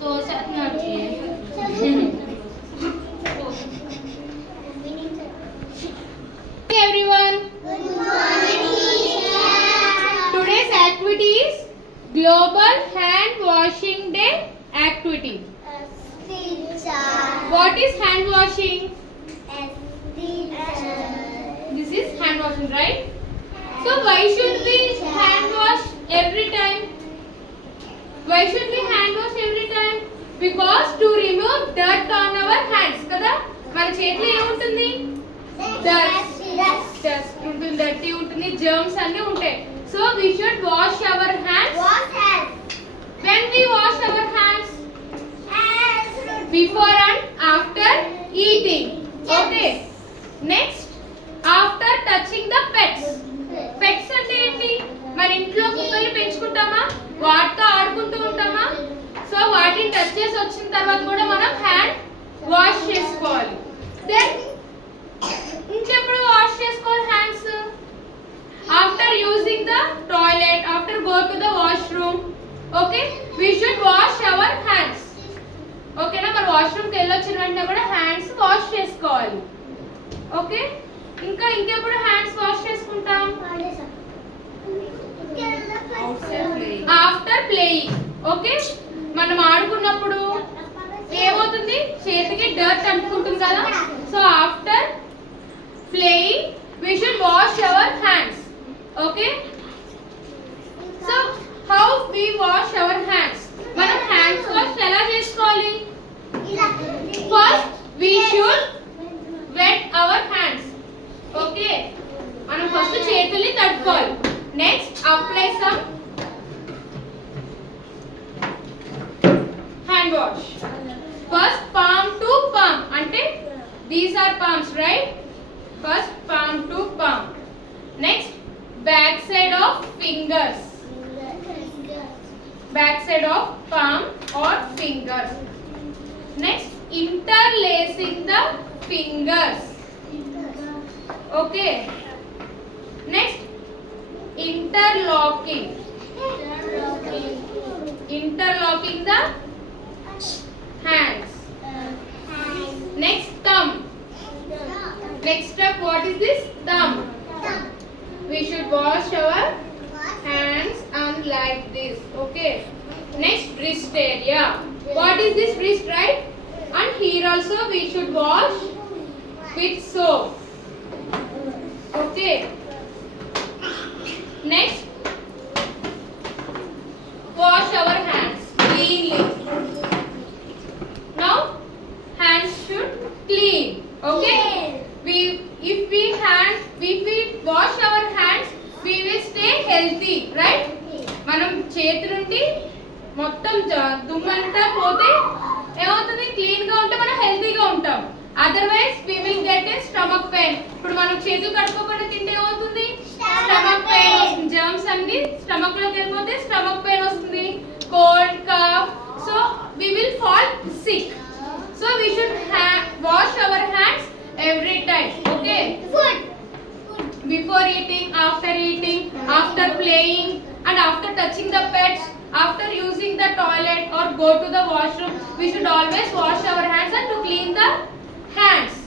तो everyone. Today's activity is global hand washing day activity. What is hand washing? This is hand washing right? So why should we hand wash every time? Why should we because to remove dirt on our hands కదా? మన చేతిలో ఏముంటుంది? Dust ఉంటుంది dirty ఉంటుంది germs అన్ని ఉంటాయి. So we should wash our hands when we wash our hands before and after eating touch చేసి వచ్చిన తర్వాత కూడా మనం హ్యాండ్ వాష్ చేసుకోవాలి. దెన్ ఇంకెప్పుడు వాష్ చేసుకోవాలి hands? After using the toilet after go to the washroom okay we should wash our hands ఓకేనా మరి వాష్రూమ్కి వెళ్ళొచ్చిన వెంటనే కూడా హ్యాండ్స్ వాష్ చేసుకోవాలి. ఓకే ఇంకా ఇంకెప్పుడు హ్యాండ్స్ వాష్ చేసుకుంటాం? ఆఫ్టర్ ప్లేయింగ్ ఓకే మనం ఆడుకున్నప్పుడు ఏమవుతుంది? చేతికి డర్ట్ అంటుకుంటుంది కదా? So after playing we should wash our hands okay so how we wash our hands మనం హ్యాండ్స్ వాష్ ఎలా చేసుకోవాలి? First we should wet our hands okay మనం ఫస్ట్ చేతుల్ని తట్టుకోవాలి next apply some Josh. First palm to palm. Ante these are palms, right? First palm to palm. Next back side of fingers. Back side of palm or fingers. Next interlacing the fingers. Okay. Next interlocking. Interlocking the wash our hands and like this okay? Next wrist area. What is this wrist right? And here also we should wash with soap. Okay? Next wash our hands cleanly. Now hands should clean okay? We if we hand if we wash our hands we will stay healthy right? మనం చేతి నుండి మొత్తం దుమ్మంతా పోతే ఏమవుతుంది? క్లీన్గా ఉంటే మనం హెల్తీగా ఉంటాం. Otherwise we will get a stomach pain ఇప్పుడు మనం చేతులు కడుక్కోకుండా తింటే ఏమవుతుంది? స్టమక్ పెయిన్ వస్తుంది. జర్మ్స్ అన్ని స్టమక్లోకి వెళ్ళిపోతే స్టమక్ పెయిన్ వస్తుంది. Cold after playing, and after touching the pets, after using the toilet or go to the washroom, we should always wash our hands and to clean the hands.